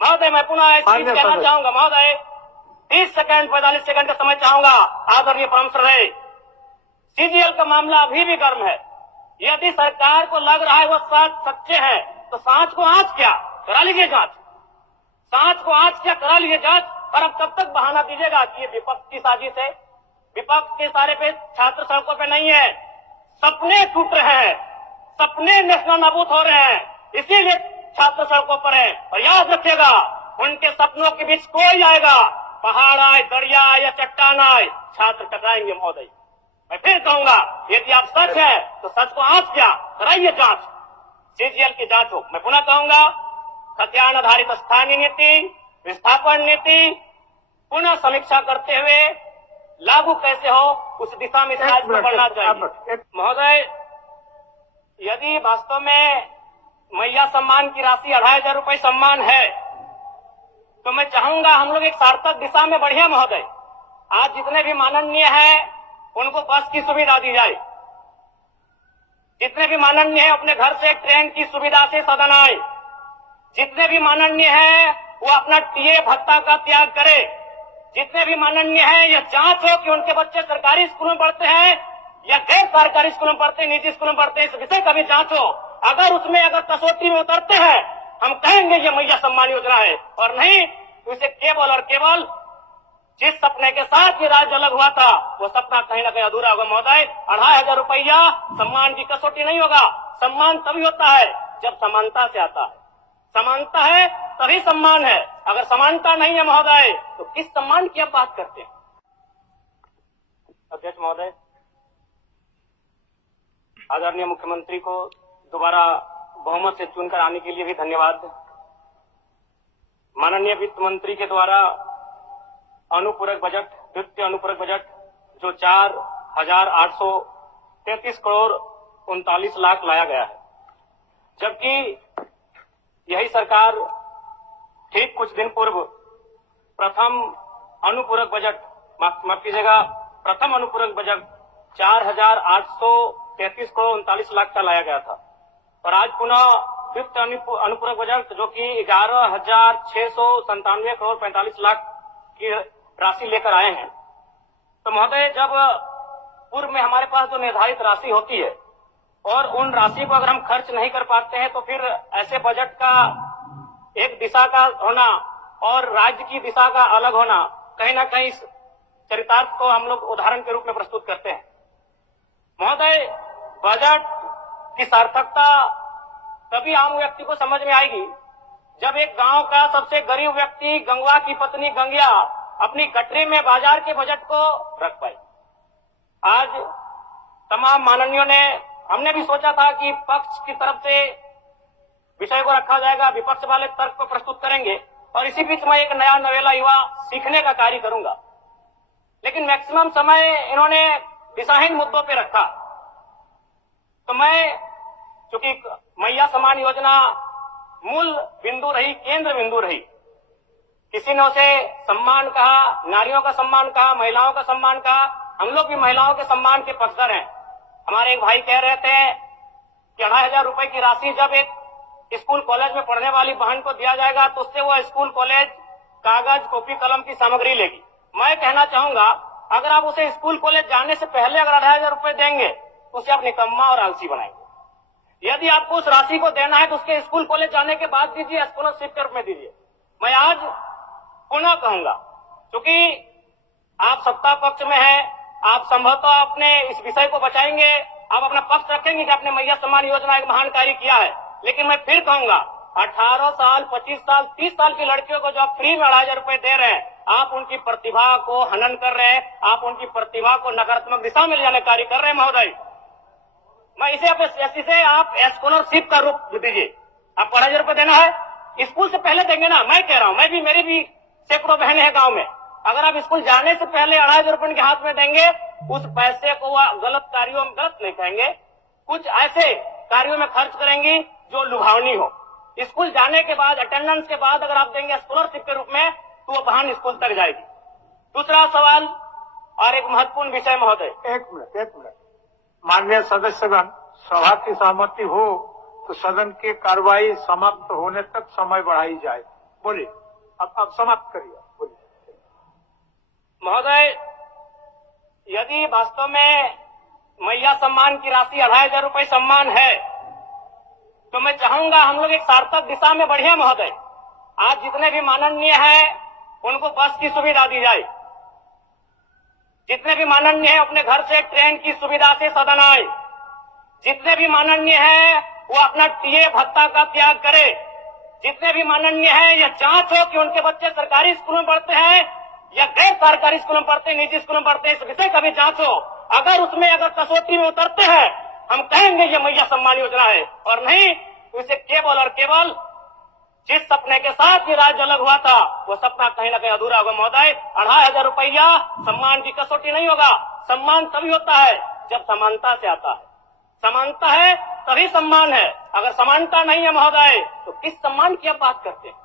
महोदय मैं पुनः एक चीज कहना चाहूंगा महोदय, 30 सेकंड 45 सेकंड का समय चाहूंगा। आदरणीय परम श्रद्धेय, सीजीएल का मामला अभी भी गर्म है। यदि सरकार को लग रहा है वो सच्चे हैं तो सांच को आंच क्या करा लीजिए जांच, सांच को आंच क्या करा लीजिए जांच। और अब कब तक बहाना दीजिएगा कि ये विपक्ष की साजिश है? विपक्ष के सारे पे छात्र सड़कों पे नहीं है, सपने टूट रहे हैं, सपने नेशनल नाबूद हो रहे हैं, इसीलिए छात्र सड़कों पर है। और याद रखिएगा, उनके सपनों के बीच कोई आएगा, पहाड़ आए, दरिया आए या चट्टान आए, छात्र टकराएंगे महोदय। मैं फिर कहूंगा, यदि आप सच है तो सच को आंच क्या कराइए जांच, सीजीएल की जांच हो। मैं पुनः कहूंगा, खतियान आधारित स्थानीय नीति, विस्थापन नीति पुनः समीक्षा करते हुए लागू कैसे हो उस दिशा में बढ़ना चाहिए। महोदय, यदि वास्तव में मैया सम्मान की राशि 2500 रुपये सम्मान है तो मैं चाहूंगा हम लोग एक सार्थक दिशा में बढ़िया महोदय। आज जितने भी माननीय हैं उनको बस की सुविधा दी जाए, जितने भी माननीय हैं अपने घर से ट्रेन की सुविधा से सदन आए, जितने भी माननीय हैं वो अपना टीए भत्ता का त्याग करे, जितने भी माननीय हैं यह जांच हो कि उनके बच्चे सरकारी स्कूलों में पढ़ते हैं या गैर सरकारी स्कूलों में पढ़ते हैं, निजी स्कूलों में पढ़ते हैं, इस विषय का भी जांच हो। अगर उसमें अगर कसौटी में उतरते हैं हम कहेंगे ये मैया सम्मान योजना है, और नहीं तो इसे केवल और केवल जिस सपने के साथ ये राज्य अलग हुआ था वो सपना कहीं ना कहीं अधूरा होगा महोदय। 2500 रुपया सम्मान की कसौटी नहीं होगा। सम्मान तभी होता है जब समानता से आता है, समानता है तभी सम्मान है। अगर समानता नहीं है महोदय तो किस सम्मान की आप बात करते हैं? अध्यक्ष महोदय, आदरणीय मुख्यमंत्री को दोबारा बहुमत से चुनकर आने के लिए भी धन्यवाद। माननीय वित्त मंत्री के द्वारा अनुपूरक बजट, द्वितीय अनुपूरक बजट जो 4,833 करोड़ 39 लाख लाया गया है, जबकि यही सरकार ठीक कुछ दिन पूर्व प्रथम अनुपूरक बजट, माफ कीजिएगा, प्रथम अनुपूरक बजट 4,833 करोड़ 39 लाख का लाया गया था। और आज पुनः द्वितीय अनुपूरक बजट जो कि 11,697 करोड़ 45 लाख की राशि लेकर आए हैं। तो महोदय, जब पूर्व में हमारे पास जो निर्धारित राशि होती है और उन राशि को अगर हम खर्च नहीं कर पाते हैं तो फिर ऐसे बजट का एक दिशा का होना और राज्य की दिशा का अलग होना, कहीं ना कहीं इस चरितार्थ को हम लोग उदाहरण के रूप में प्रस्तुत करते हैं। महोदय, बजट की सार्थकता तभी आम व्यक्ति को समझ में आएगी जब एक गांव का सबसे गरीब व्यक्ति, गंगवा की पत्नी गंगिया, अपनी गठरी में बाजार के बजट को रख पाए। आज तमाम माननीयों ने, हमने भी सोचा था कि पक्ष की तरफ से विषय को रखा जाएगा, विपक्ष वाले तर्क को प्रस्तुत करेंगे और इसी बीच में एक नया नवेला युवा सीखने का कार्य करूंगा। लेकिन मैक्सिमम समय इन्होंने दिशाहीन मुद्दों पे रखा। तो मैं, चूंकि मैया सम्मान योजना मूल बिंदु रही, केंद्र बिंदु रही, किसी ने उसे सम्मान कहा, नारियों का सम्मान कहा, महिलाओं का सम्मान कहा, हम लोग भी महिलाओं के सम्मान के पक्षधर हैं। हमारे एक भाई कह रहे थे कि 2500 रुपए की राशि जब एक स्कूल कॉलेज में पढ़ने वाली बहन को दिया जाएगा तो उससे वो स्कूल कॉलेज कागज कॉपी कलम की सामग्री लेगी। मैं कहना चाहूंगा, अगर आप उसे स्कूल कॉलेज जाने से पहले अगर 2500 रुपए देंगे तो उसे आप निकम्मा और आलसी बनाएंगे। यदि आपको उस राशि को देना है तो उसके स्कूल कॉलेज जाने के बाद दीजिए, स्कॉलरशिप के रूप में दीजिए। मैं आज पुनः कहूंगा, क्योंकि आप सत्ता पक्ष में हैं, आप संभवतः अपने इस विषय को बचाएंगे, आप अपना पक्ष रखेंगे कि आपने मैया सम्मान योजना एक महान कार्य किया है। लेकिन मैं फिर कहूंगा, 18 साल, 25 साल, 30 साल की लड़कियों को जो आप फ्री में 2500 रुपए दे रहे हैं, आप उनकी प्रतिभा को हनन कर रहे हैं, आप उनकी प्रतिभा को नकारात्मक दिशा में ले जाने कार्य कर रहे हैं महोदय। मैं इसे आप स्कॉलरशिप का रूप दीजिए। आप 2500 रुपए देना है, स्कूल से पहले देंगे ना। मैं कह रहा हूं, मेरी भी सैकड़ों बहनें हैं गांव में, अगर आप स्कूल जाने से पहले 2500 रुपए उनके हाथ में देंगे, उस पैसे को वह गलत कार्यों में, गलत नहीं कहेंगे, कुछ ऐसे कार्यों में खर्च करेंगी जो लुभावनी हो। स्कूल जाने के बाद, अटेंडेंस के बाद अगर आप देंगे स्कॉलरशिप के रूप में तो वो बहन स्कूल तक जाएगी। दूसरा सवाल और एक महत्वपूर्ण विषय महोदय। एक मिनट माननीय सदस्यगण, सभा की सहमति हो तो सदन की कार्रवाई समाप्त होने तक समय बढ़ाई जाए। बोलिए, अब समाप्त करिए, बोलिए। महोदय, यदि वास्तव में मैया सम्मान की राशि 2,500 रुपये सम्मान है, तो मैं चाहूंगा हम लोग एक सार्थक दिशा में बढ़िया महोदय। आज जितने भी माननीय हैं उनको बस की सुविधा दी जाए, जितने भी माननीय हैं अपने घर से ट्रेन की सुविधा से सदन आए, जितने भी माननीय हैं वो अपना टीए भत्ता का त्याग करे, जितने भी माननीय हैं यह जांच हो कि उनके बच्चे सरकारी स्कूलों में पढ़ते हैं या गैर सरकारी स्कूलों में पढ़ते हैं, निजी स्कूलों में पढ़ते हैं, इस विषय का भी जांच हो। अगर उसमें अगर कसौटी में उतरते हैं हम कहेंगे ये मैया सम्मान योजना है, और नहीं तो इसे केवल और केवल जिस सपने के साथ ये राज्य अलग हुआ था वो सपना कहीं ना कहीं अधूरा होगा महोदय। 2,500 रुपया सम्मान की कसौटी नहीं होगा। सम्मान तभी होता है जब समानता से आता है, समानता है तभी सम्मान है। अगर समानता नहीं है महोदय तो किस सम्मान की आप बात करते हैं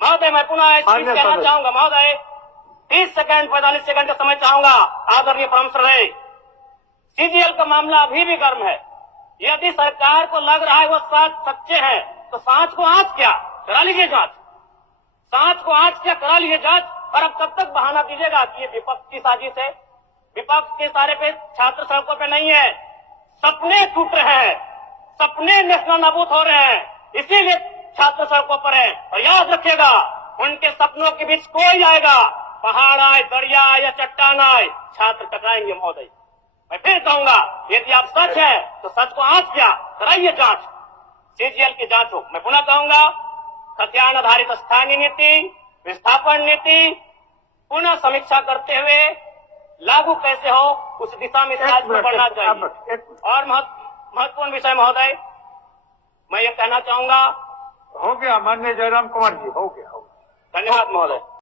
महोदय? मैं पुनः एक चीज कहना चाहूंगा महोदय, 30 सेकंड 45 सेकंड का समय चाहूंगा। आदरणीय परम श्रद्धेय, सीजीएल का मामला अभी भी गर्म है। यदि सरकार को लग रहा है वो सच्चे हैं तो सांच को आंच क्या करा लीजिए जांच, सांच को आंच क्या करा लीजिए जांच। और अब कब तक बहाना दीजिएगा कि ये विपक्ष की साजिश है? विपक्ष के सारे पे छात्र सड़कों पे नहीं है, सपने टूट रहे हैं, सपने नेशनल नाबूद हो रहे हैं, इसीलिए छात्र सड़कों पर है। और याद रखिएगा उनके सपनों के बीच कोई आएगा, पहाड़ आए, दरिया आए या चट्टान आए, छात्र टकराएंगे महोदय। मैं फिर कहूंगा यदि आप सच है तो सच को आंच क्या कराइए जांच, सीजीएल की जांच हो। मैं पुनः कहूंगा खतियान आधारित स्थानीय नीति, विस्थापन नीति पुनः समीक्षा करते हुए लागू कैसे हो उस दिशा में राज्य को बढ़ना चाहिए। और महत्वपूर्ण विषय महोदय मैं ये कहना चाहूंगा, हो गया माननीय जयराम कुमार जी, हो गया। धन्यवाद महोदय।